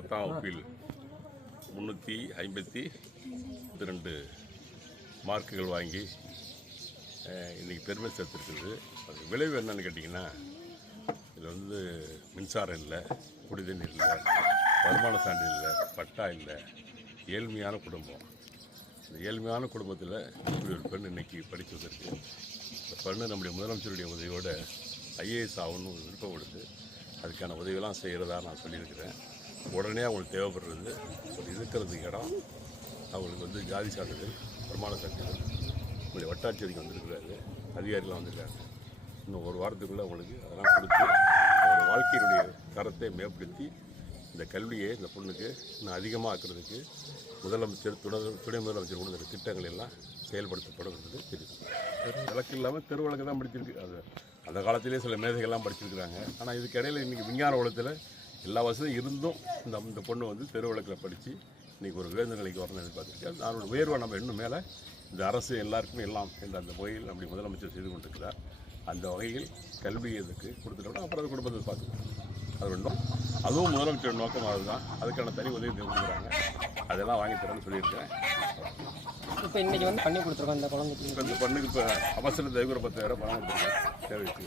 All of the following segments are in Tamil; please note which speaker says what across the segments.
Speaker 1: பத்தாம் வகுப்பில் முந்நூற்றி ஐம்பத்தி ரெண்டு மார்க்குகள் வாங்கி இன்றைக்கி இன்னைக்கு பெருமை சேர்த்துருக்குது. அது விளைவு என்னன்னு கேட்டிங்கன்னா இதில் வந்து மின்சாரம் இல்லை குடிதண்ணீர் இல்லை வருமான சான்று இல்லை பட்டா இல்லை ஏழ்மையான குடும்பம். இந்த ஏழ்மையான குடும்பத்தில் இப்படி ஒரு பெண் இன்னைக்கு படித்து வந்திருக்கு. இந்த பெண்ணு நம்முடைய முதலமைச்சருடைய உதவியோட ஐஏஎஸ் ஆகணும்னு விருப்பப்படுது. அதுக்கான உதவியெல்லாம் செய்கிறதா நான் சொல்லியிருக்கிறேன். உடனே அவங்களுக்கு தேவைப்படுறது. ஒரு இருக்கிறதுக்கு இடம். அவங்களுக்கு வந்து ஜாதி சான்றிதழ் வருமான சான்றிதழ் நம்முடைய வட்டாட்சியருக்கு வந்திருக்கிறாரு அதிகாரிலாம் வந்திருக்காங்க. இன்னும் ஒரு வாரத்துக்குள்ளே அவங்களுக்கு அதெல்லாம் கொடுத்து அவருடைய வாழ்க்கையினுடைய தரத்தை மேம்படுத்தி இந்த கல்வியை இந்த பொண்ணுக்கு இன்னும் அதிகமாக ஆக்குறதுக்கு முதலமைச்சர் துணை துணை முதலமைச்சர் கொடுக்குற திட்டங்கள் எல்லாம் செயல்படுத்தப்படுகிறது தெரியும் விளக்கு இல்லாமல் தெருவிளக்கு தான் படிச்சிருக்கு. அது அந்த காலத்திலே சில மேதைகள்லாம் படிச்சிருக்கிறாங்க. ஆனால் இதுக்கு இன்றைக்கி விஞ்ஞான உலகத்தில் எல்லா வசதியும் இருந்தும் இந்த இந்த பொண்ணு வந்து தெருவிளக்கில் படித்து இன்றைக்கி ஒரு உயர்ந்த நிலைக்கு வரணும்னு எதிர்பார்த்துருக்கு அதனோட உயர்வை நம்ம இன்னும் மேலே இந்த அரசு எல்லாருக்குமே எல்லாம் என்ற அந்த வகையில் நம்முடைய முதலமைச்சர் செய்து கொண்டிருக்கிறார். அந்த வகையில் கல்வி இதுக்கு கொடுத்துட்டோம்னா அப்புறம் அது குடும்பத்தை பார்த்துக்கணும் அது வேண்டும் அதுவும் முதலமைச்சர் நோக்கம் அதுதான். அதுக்கான தனி உதவி கொடுக்குறாங்க அதெல்லாம் வாங்கி தரேன்னு சொல்லியிருக்கேன்
Speaker 2: இப்போ இன்னைக்கு வந்து பண்ணி கொடுத்துருக்கோம் இந்த குழந்தைக்கு.
Speaker 1: இந்த பொண்ணுக்கு இப்போ அவசர தேவை ஒரு பத்தாயிரம் பணம் கொடுத்துருக்கேன் தேவைக்கு.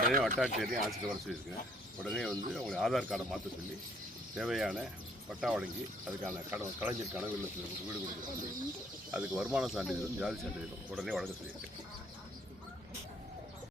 Speaker 1: உடனே வட்டாட்சியரையும் ஆசிரியர் வர சொல்லியிருக்கேன் உடனே வந்து அவங்களுடைய ஆதார் கார்டை மாற்ற சொல்லி தேவையான பட்டா வழங்கி அதுக்கான கடன் கலைஞர் கனவு இல்லத்தில் வீடு கொடுக்க அதுக்கு வருமான சான்றிதழும் ஜாதி சான்றிதழும் உடனே வழங்க சொல்லியிருக்கேன்